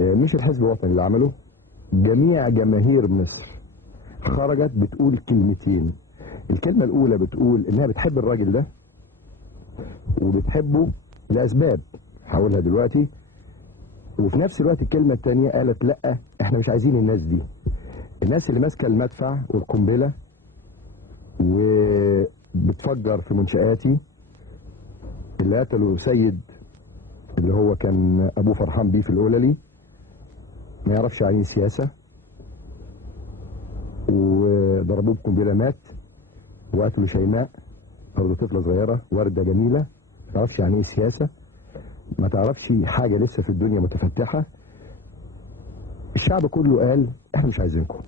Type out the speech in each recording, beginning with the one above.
مش الحزب الوطني اللي عمله، جميع جماهير مصر خرجت بتقول كلمتين. الكلمة الأولى بتقول إنها بتحب الراجل ده وبتحبه لأسباب هقولها دلوقتي، وفي نفس الوقت الكلمة الثانية قالت لأ إحنا مش عايزين الناس دي، الناس اللي ماسكة المدفع والقنبلة وبتفجر في منشآتي، اللي قتلوا سيد اللي هو كان أبوه فرحان بيه في الأوللي، ما يعرفش يعني سياسة، وضربوه بقنبلة مات، وقتلوا شيماء برضه طفلة صغيرة وردة جميلة ما تعرفش يعني ايه سياسة، ما تعرفش حاجة لسه في الدنيا متفتحة. الشعب كله قال احنا مش عايزينكم.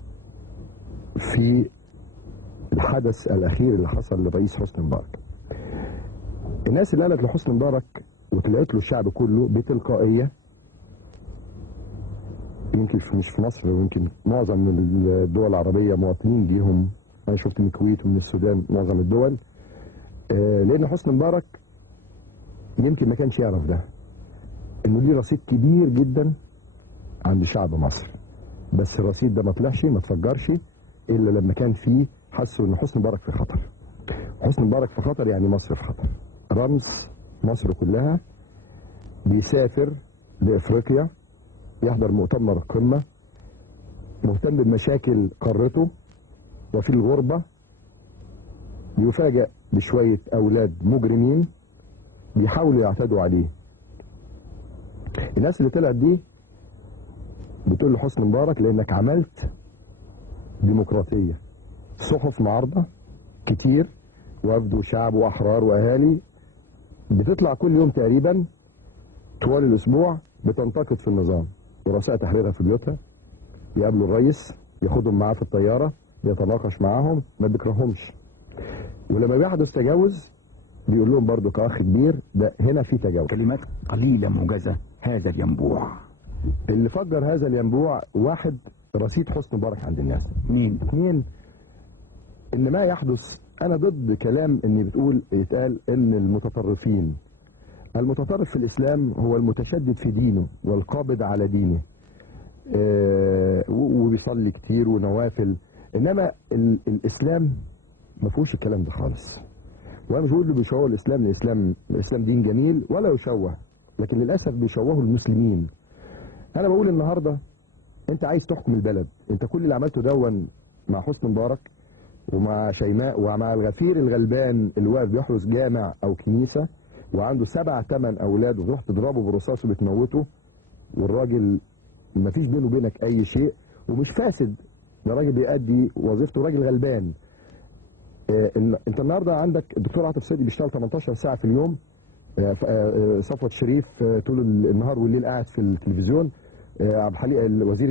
في الحدث الأخير اللي حصل لرئيس حسني مبارك، الناس اللي قالت لحسني مبارك وطلعت له الشعب كله بتلقائية، يمكن مش في مصر ويمكن معظم الدول العربية مواطنين ليهم، أنا شفت من الكويت ومن السودان معظم الدول، لأن حسني مبارك يمكن ما كانش يعرف ده، إنه ليه رصيد كبير جدا عند شعب مصر، بس الرصيد ده ما طلعش ما تفجرش إلا لما كان فيه حسوا إن حسني مبارك في خطر. حسني مبارك في خطر يعني مصر في خطر. رمز مصر كلها بيسافر لإفريقيا يحضر مؤتمر القمة، مهتم بمشاكل قارته، وفي الغربة يفاجأ بشوية أولاد مجرمين بيحاولوا يعتدوا عليه. الناس اللي طلعت دي بتقول لحسني مبارك لأنك عملت ديمقراطية، صحف معارضة كتير، وفد وشعب وأحرار وأهالي بتطلع كل يوم تقريبا طوال الأسبوع بتنتقد في النظام، ورؤساء تحريرها في بيوتها يقابلوا الرئيس ياخدهم معاه في الطيارة يتناقش معاهم، ما بيكرههمش، ولما بيحدث تجاوز بيقول لهم برضو كأخ كبير ده هنا في تجاوز. كلمات قليلة موجزة. هذا الينبوع اللي فجر هذا الينبوع، واحد رصيد حسني مبارك عند الناس، مين؟ اثنين ان ما يحدث، انا ضد كلام ان بتقول يتقال ان المتطرفين، المتطرف في الاسلام هو المتشدد في دينه والقابض على دينه، وبيصلي كتير ونوافل، انما الاسلام ما فيهوش الكلام ده خالص. وانا مش بقول له بيشوهوا الاسلام، الاسلام دين جميل ولا يشوه، لكن للاسف بيشوهوا المسلمين. انا بقول النهارده انت عايز تحكم البلد، انت كل اللي عملته دون مع حسني مبارك ومع شيماء ومع الغفير الغلبان اللي واقف بيحرس جامع او كنيسه وعنده 7 8 اولاد وتروح تضربه بالرصاص وبتموته، والراجل ما فيش بينه وبينك اي شيء ومش فاسد، ده راجل بيأدي وظيفته، راجل غلبان. انت النهارده عندك الدكتور عاطف سيدي بيشتغل 18 ساعه في اليوم، صفوت شريف طول النهار والليل قاعد في التلفزيون، عبد الحليم وزير